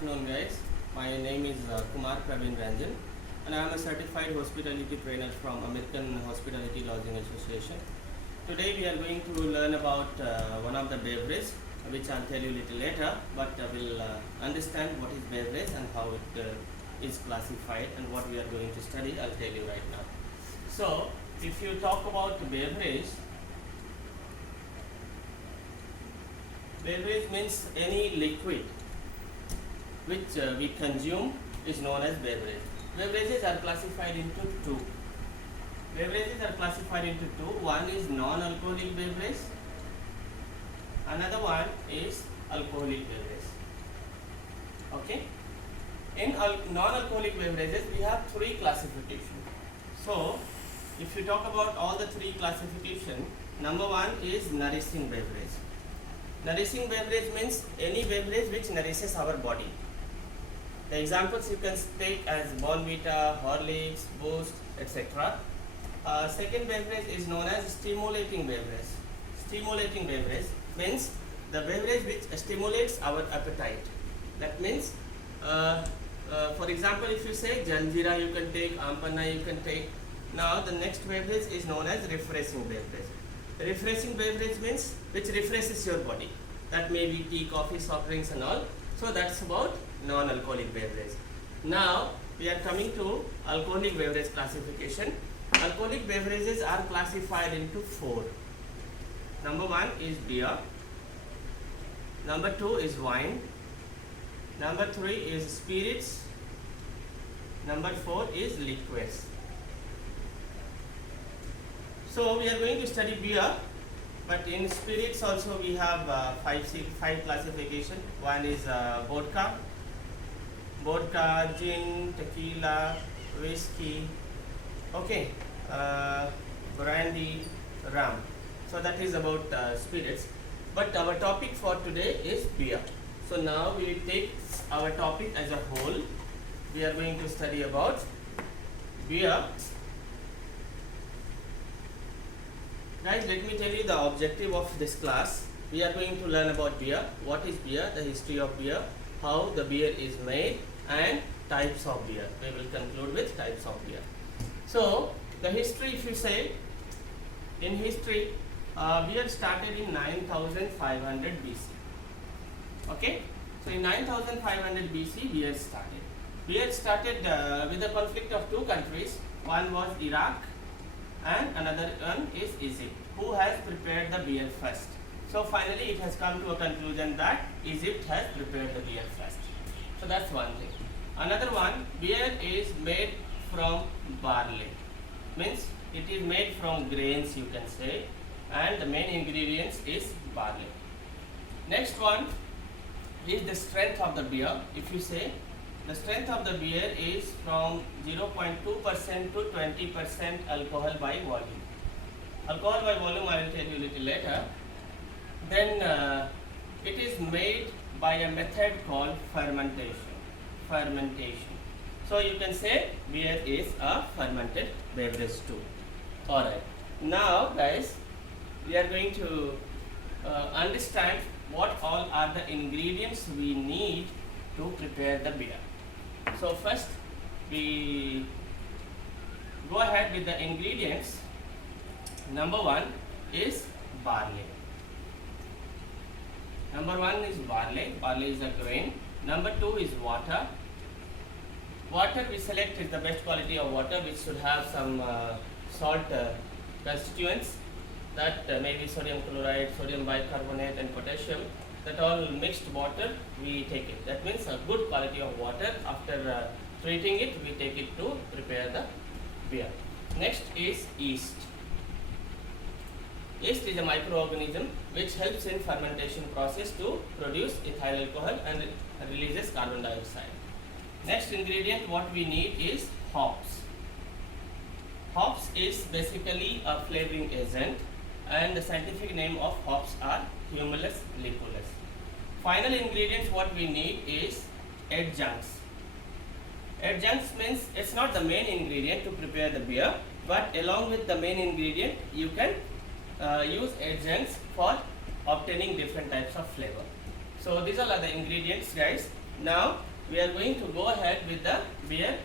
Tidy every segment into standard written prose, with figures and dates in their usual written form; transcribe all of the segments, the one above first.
Good afternoon, guys. My name is Kumar Praveen Ranjan, and I am a certified hospitality trainer from American Hospitality Lodging Association. Today, we are going to learn about one of the beverages, which I'll tell you a little later, but we'll understand what is beverage and how it is classified and what we are going to study. I'll tell you right now. So, if you talk about beverage means any liquid which we consume is known as beverage. Beverages are classified into two. Beverages are classified into two. One is non-alcoholic beverage. Another one is alcoholic beverage. Okay. In non-alcoholic beverages, we have three classifications. So, if you talk about all the three classification, number one is nourishing beverage. Nourishing beverage means any beverage which nourishes our body. The examples you can take as Bonvita, Horlicks, Boost, etc. Second beverage is known as stimulating beverage. Stimulating beverage means the beverage which stimulates our appetite. That means, for example, if you say Jaljeera, you can take Ampanna, you can take. Now the next beverage is known as refreshing beverage. Refreshing beverage means which refreshes your body. That may be tea, coffee, soft drinks and all. So that's about non-alcoholic beverage. Now we are coming to alcoholic beverage classification. Alcoholic beverages are classified into four. Number one is beer. Number two is wine. Number three is spirits. Number four is liquids. So we are going to study beer, but in spirits also we have five classification. One is vodka, gin, tequila, whiskey, okay, brandy, rum. So that is about spirits. But our topic for today is beer. So now we will take our topic as a whole. We are going to study about beer. Guys, let me tell you the objective of this class. We are going to learn about beer, what is beer, the history of beer, how the beer is made, and types of beer. We will conclude with types of beer. So, the history, if you say, in history, beer started in 9500 BC. Okay? So, in 9500 BC, beer started. Beer started with the conflict of two countries. One was Iraq and another one is Egypt, who has prepared the beer first. So finally it has come to a conclusion that Egypt has prepared the beer first. So that's one thing. Another one, beer is made from barley. Means it is made from grains, you can say, and the main ingredients is barley. Next one is the strength of the beer. If you say, the strength of the beer is from 0.2% to 20% alcohol by volume. Alcohol by volume I will tell you a little later. Then it is made by a method called fermentation. So you can say beer is a fermented beverage too. Alright. Now guys, we are going to understand what all are the ingredients we need to prepare the beer. So first we go ahead with the ingredients. Number one is barley. Number one is barley. Barley is a grain. Number two is water. Water we select is the best quality of water, which should have some salt constituents. That may be sodium chloride, sodium bicarbonate and potassium. That all mixed water we take it. That means a good quality of water. After treating it, we take it to prepare the beer. Next is yeast. Yeast is a microorganism which helps in fermentation process to produce ethyl alcohol and releases carbon dioxide. Next ingredient what we need is hops. Hops is basically a flavoring agent, and the scientific name of hops are Humulus lupulus. Final ingredients what we need is adjuncts. Adjuncts means it's not the main ingredient to prepare the beer, but along with the main ingredient you can use adjuncts for obtaining different types of flavor. So these all are the ingredients, guys. Now we are going to go ahead with the beer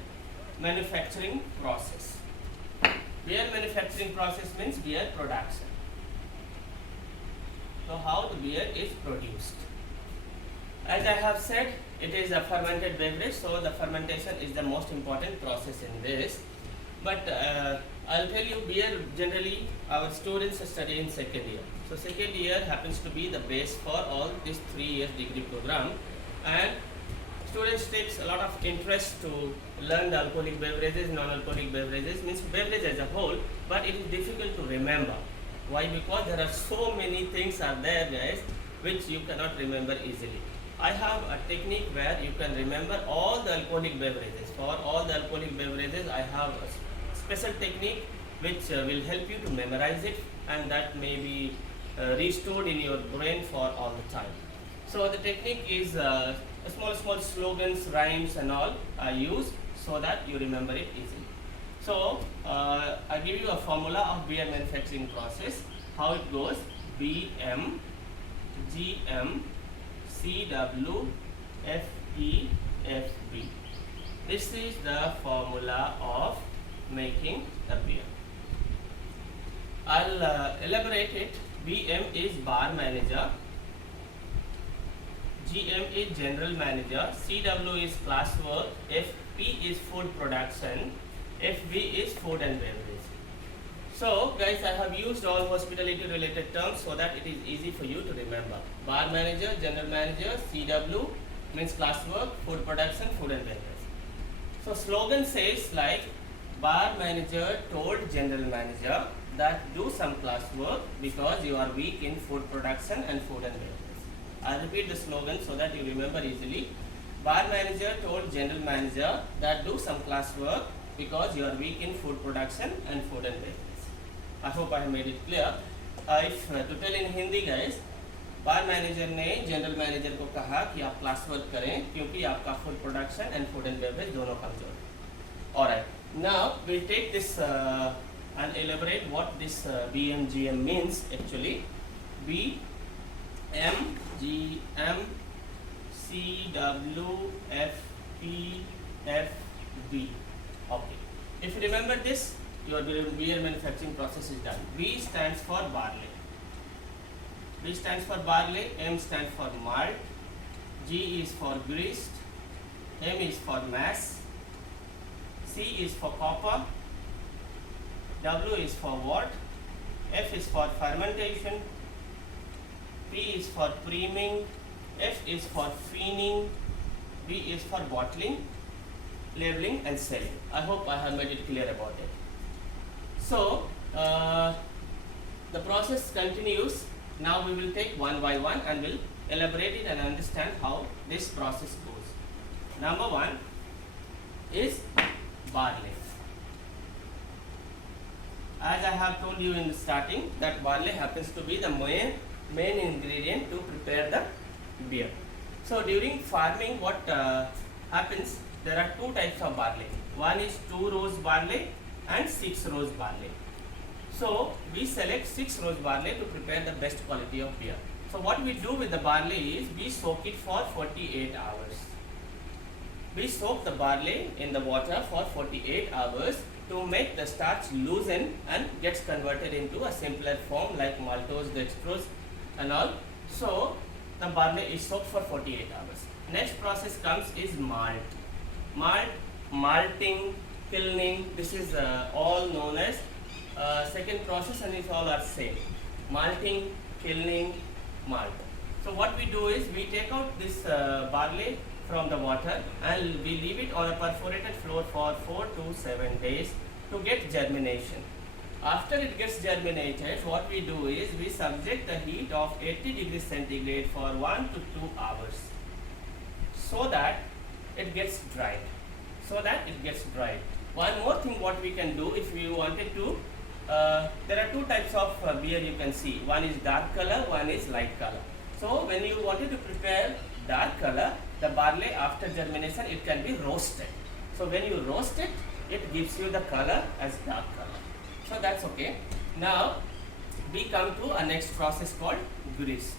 manufacturing process. Beer manufacturing process means beer production. So how the beer is produced? As I have said, it is a fermented beverage, so the fermentation is the most important process in this. But I'll tell you, beer generally our students study in second year. So second year happens to be the base for all this 3 years degree program, and students takes a lot of interest to learn the alcoholic beverages, non-alcoholic beverages, means beverage as a whole, but it is difficult to remember. Why? Because there are so many things are there, guys, which you cannot remember easily. I have a technique where you can remember all the alcoholic beverages. For all the alcoholic beverages, I have a special technique which will help you to memorize it, and that may be restored in your brain for all the time. So the technique is small slogans, rhymes and all I use so that you remember it easily. So I give you a formula of beer manufacturing process. How it goes: BM, GM, CW, FE, FB. This is the formula of making the beer. I'll elaborate it. BM is bar manager, GM is general manager, CW is class work, FP is food production, FB is food and beverage. So guys, I have used all hospitality related terms so that it is easy for you to remember. Bar manager, general manager, CW means class work, food production, food and beverage. So slogan says like, bar manager told general manager that do some class work because you are weak in food production and food and beverage. I repeat the slogan so that you remember easily. Bar manager told general manager that do some class work because you are weak in food production and food and beverage. I hope I have made it clear. If to tell in Hindi, guys, bar manager ने general manager को कहा कि आप class work करें क्योंकि आपका food production and food and beverage दोनों कमजोर है. Alright, now we'll take this and elaborate what this BMGM means actually. BM, GM, CW, FE, FB. Okay. If you remember this, your beer manufacturing process is done. B stands for barley. B stands for barley. M stands for malt. G is for grist. M is for mass. C is for copper. W is for wort. F is for fermentation. P is for priming. F is for fining. B is for bottling, labeling and selling. I hope I have made it clear about it. So the process continues. Now we will take one by one and will elaborate it and understand how this process goes. Number one is barley. As I have told you in the starting that barley happens to be the main ingredient to prepare the beer. So during farming what happens, there are two types of barley. One is 2 rows barley and 6 rows barley. So we select 6 rows barley to prepare the best quality of beer. So what we do with the barley is we soak it for 48 hours. We soak the barley in the water for 48 hours to make the starch loosen and gets converted into a simpler form like maltose, dextrose and all. So the barley is soaked for 48 hours. Next process comes is malt. Malting, kilning, this is all known as second process and it all are same. Malting, kilning, malt. So what we do is we take out this barley from the water and we leave it on a perforated floor for 4 to 7 days to get germination. After it gets germinated, what we do is we subject the heat of 80 degrees centigrade for 1 to 2 hours so that it gets dried. One more thing what we can do if we wanted to, there are two types of beer you can see. One is dark color, one is light color. So when you wanted to prepare dark color, the barley after germination it can be roasted. So when you roast it, it gives you the color as dark color. So that's okay. Now we come to a next process called grist.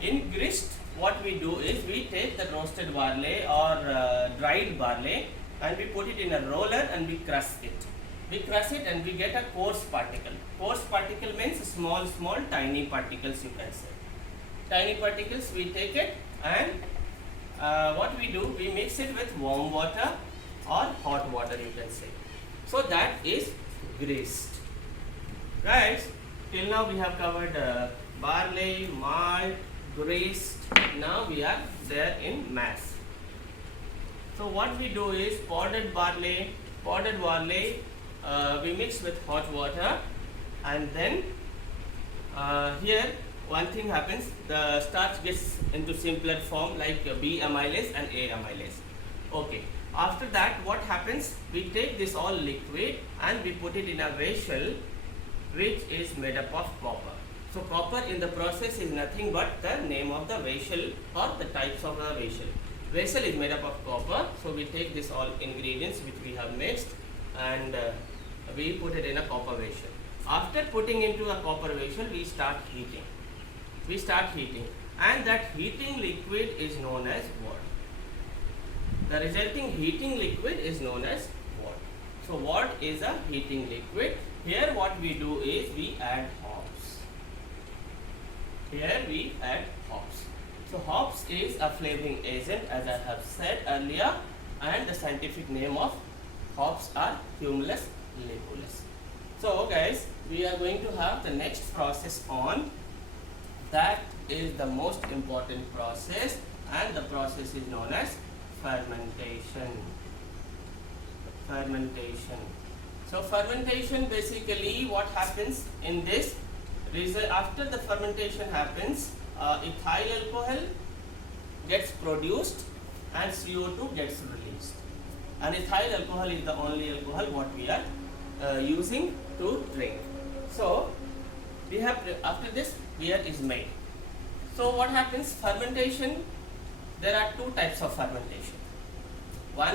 In grist, what we do is we take the roasted barley or dried barley and we put it in a roller and we crush it. We crush it and we get a coarse particle. Coarse particle means small tiny particles, you can say. Tiny particles, we take it and what we do, we mix it with warm water or hot water, you can say. So that is grist. Guys, till now we have covered barley, malt, grist. Now we are there in mass. So what we do is powdered barley, we mix with hot water, and then here one thing happens, the starch gets into simpler form like B amylase and A amylase. Okay, after that what happens, we take this all liquid and we put it in a vessel which is made up of copper. So copper in the process is nothing but the name of the vessel or the types of the vessel. Vessel is made up of copper, so we take this all ingredients which we have mixed and we put it in a copper vessel. After putting into a copper vessel, we start heating. And that heating liquid is known as what? The resulting heating liquid is known as what? So what is a heating liquid? Here what we do is we add hops. So hops is a flavoring agent, as I have said earlier, and the scientific name of hops are Cumulus lupulus. So guys, we are going to have the next process on. That is the most important process, and the process is known as fermentation. So fermentation, basically what happens in this, after the fermentation happens, ethyl alcohol gets produced and CO2 gets released. And ethyl alcohol is the only alcohol what we are using to drink. So we have, after this, beer is made. So what happens? Fermentation, there are two types of fermentation. One is